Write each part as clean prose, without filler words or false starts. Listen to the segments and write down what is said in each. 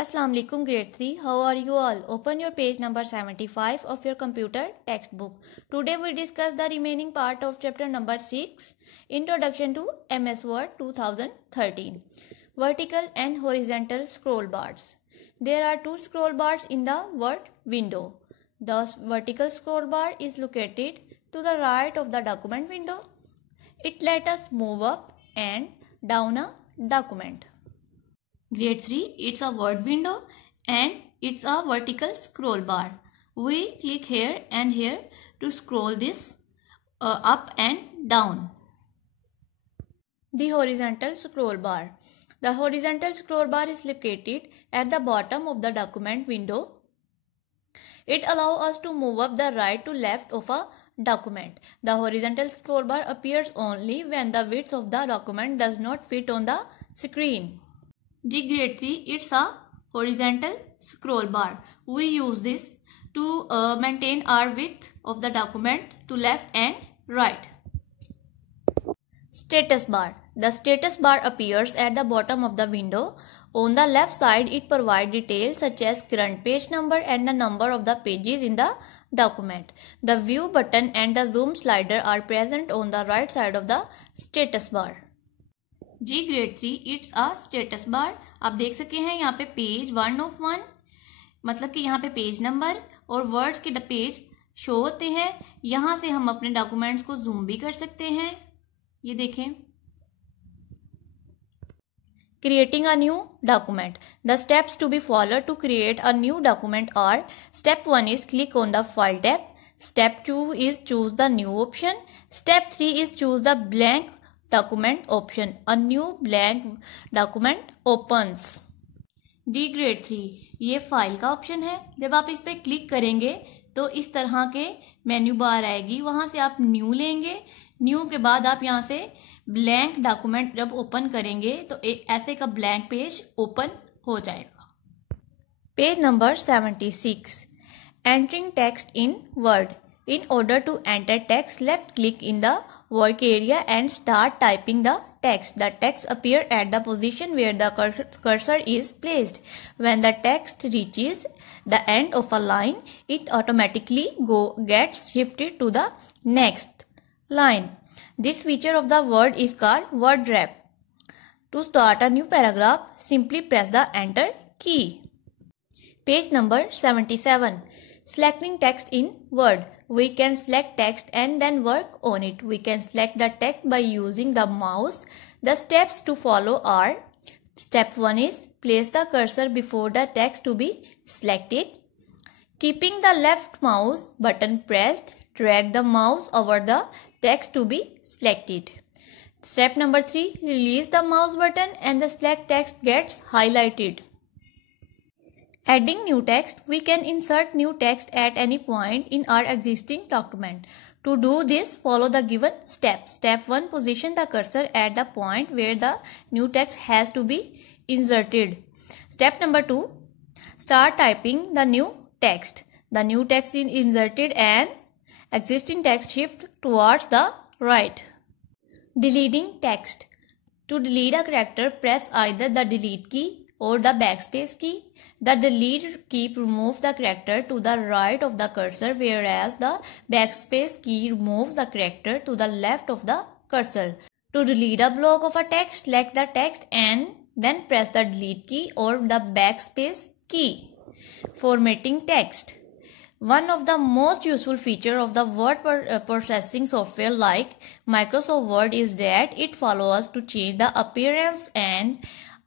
Assalamu alaikum grade 3. How are you all? Open your page number 75 of your computer textbook. Today we discuss the remaining part of chapter number 6, Introduction to MS Word 2013. Vertical and horizontal scroll bars. There are two scroll bars in the Word window. The vertical scroll bar is located to the right of the document window. It let us move up and down a document. Grade 3, it's a Word window and it's a vertical scroll bar. We click here and here to scroll this up and down. The horizontal scroll bar. The horizontal scroll bar is located at the bottom of the document window. It allows us to move up the right to left of a document. The horizontal scroll bar appears only when the width of the document does not fit on the screen. G grade 3, it's a horizontal scroll bar. We use this to maintain our width of the document to left and right. Status bar. The status bar appears at the bottom of the window. On the left side, it provides details such as current page number and the number of the pages in the document. The view button and the zoom slider are present on the right side of the status bar. G grade 3, it's a status bar. आप देख सके हैं यहाँ पे page 1 of 1, मतलब कि यहाँ पे पेज नंबर और वर्ड्स के पेज शो होते हैं. यहाँ से हम अपने डॉक्यूमेंट्स को जूम भी कर सकते हैं. ये देखें. Creating a new document. The steps to be followed to create a new document are: Step 1 is click on the File tab. Step 2 is choose the new option. Step 3 is choose the blank document option. A new blank document opens. D grade 3, ये file का option है. जब आप इस पर click करेंगे तो इस तरह के मेन्यू बार आएगी. वहां से आप न्यू लेंगे. न्यू के बाद आप यहाँ से ब्लैंक डॉक्यूमेंट जब ओपन करेंगे तो एक ऐसे का ब्लैंक पेज ओपन हो जाएगा. Page number 76. Entering text in Word. In order to enter text, left click in the work area and start typing the text. The text appears at the position where the cursor is placed. When the text reaches the end of a line, it automatically gets shifted to the next line. This feature of the Word is called word wrap. To start a new paragraph, simply press the enter key. Page number 77. Selecting text in Word. We can select text and then work on it. We can select the text by using the mouse. The steps to follow are: Step 1 is place the cursor before the text to be selected. Keeping the left mouse button pressed, drag the mouse over the text to be selected. Step number 3, release the mouse button and the select text gets highlighted. Adding new text. We can insert new text at any point in our existing document. To do this, follow the given steps. Step 1, position the cursor at the point where the new text has to be inserted. Step number 2, start typing the new text. The new text is inserted and existing text shift towards the right. Deleting text. To delete a character, press either the delete key or the backspace key. The delete key removes the character to the right of the cursor, whereas the backspace key removes the character to the left of the cursor. To delete a block of a text, select the text and then press the delete key or the backspace key. Formatting text. One of the most useful features of the word processing software like Microsoft Word is that it allows us to change the appearance and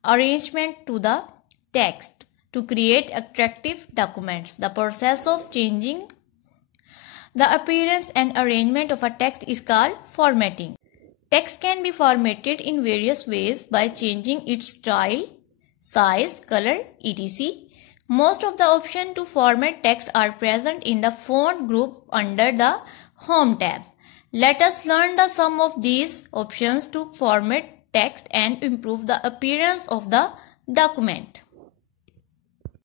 arrangement to the text to create attractive documents. The process of changing the appearance and arrangement of a text is called formatting. Text can be formatted in various ways by changing its style, size, color, etc. Most of the options to format text are present in the font group under the Home tab. Let us learn the sum of these options to format text and improve the appearance of the document.